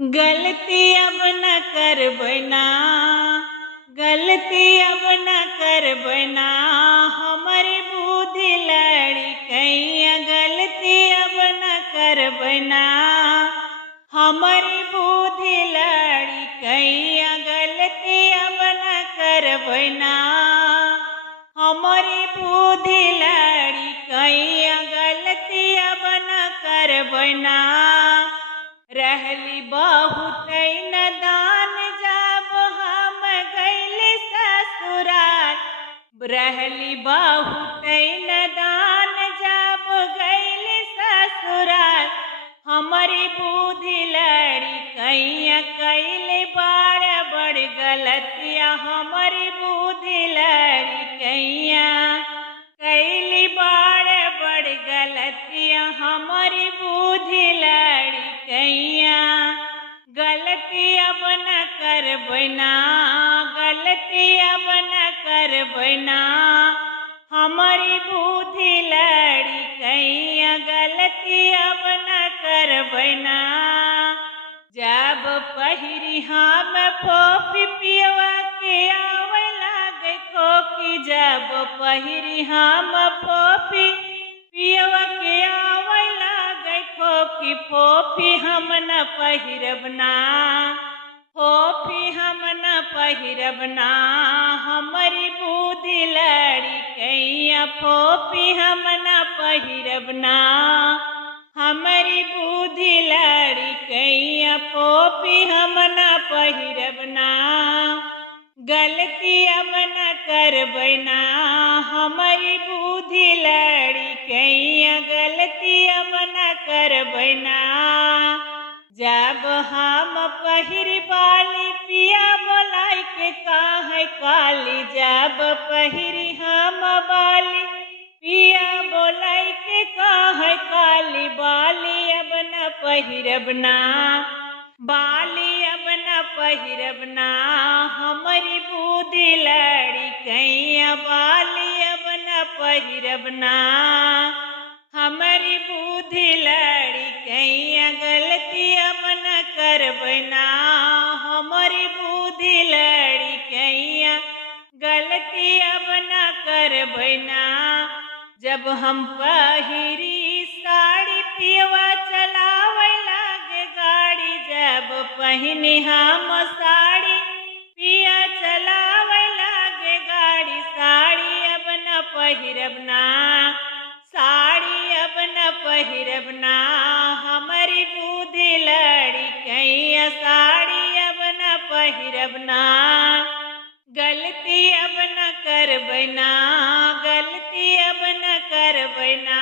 गलती अब न करबै ना, गलती अब न करबै ना, हमर बुद्धि लड़ी कैया गलती अब न करबै ना, हमर बुद्धि लड़ी कैया गलती अब न करबै ना, हमर बुद्धि लड़ी कैया गलती अब न करबै ना। रहली बहुत नदान जब हम गइली ससुराल, रहली बहुत नदान जब गइली ससुराल, हमारी बुद्धि लड़ी कैया कैले बड़ बड़ गलतिया, हमारी बुद्धि लड़ी कैया कैली बड़ बड़ गलतिया, हमारी बुद्धि लड़ी कैया गलती अब न करबै ना, गलती अब न करबै ना, हमारी बुद्धि लड़ी कैया गलती अब न करबै ना। जब पहिरी हम फोफी पियवा के आवे लागे खोकी, जब पहिरी हम फोफी पियवा के आवे लागे खोकी, फोफी हम न पहिरब ना, फोफी हम न पहिरब ना, हमारी बुद्धि लड़ी कैया फोफी हम न पहिरब ना, हमारी बुद्धि लड़ी कैया फोफी हम न पहिरब ना। गलती अब न करबै ना, हमारी बुद्धि लड़ी कैया गलती अब न करबै ना। जब हम पहिरी बाली पिया बोलाई के काहे काली, जब पहिरी हम बाली पिया बोलाई के काहे काली, बाली अब न पहिरब ना, बाली अब न पहिरब ना, हमारी बुद्धि लड़ी कैया बाली अब न पहिरब ना, हमारी बुद्धि लड़ी कैया गलती अब न करबै ना, हमारी बुद्धि लड़ी कैया गलती अब न करबै ना। जब हम पहिरी साड़ी पियवा चलावे लागे गाड़ी, जब पहिनी हम साड़ी पिया चलावे लागे गाड़ी, साड़ी अब न पहिरब ना, साड़ी अब न पहिरब ना, हमारी बुद्धि लड़ी कैया साड़ी अब न पहिरब ना। गलती अब न करबै ना, गलती अब न करबै ना,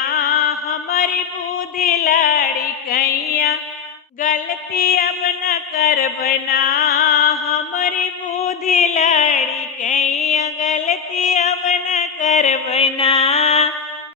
हमारी बुद्धि लड़ी कैया गलती अब न करबै ना।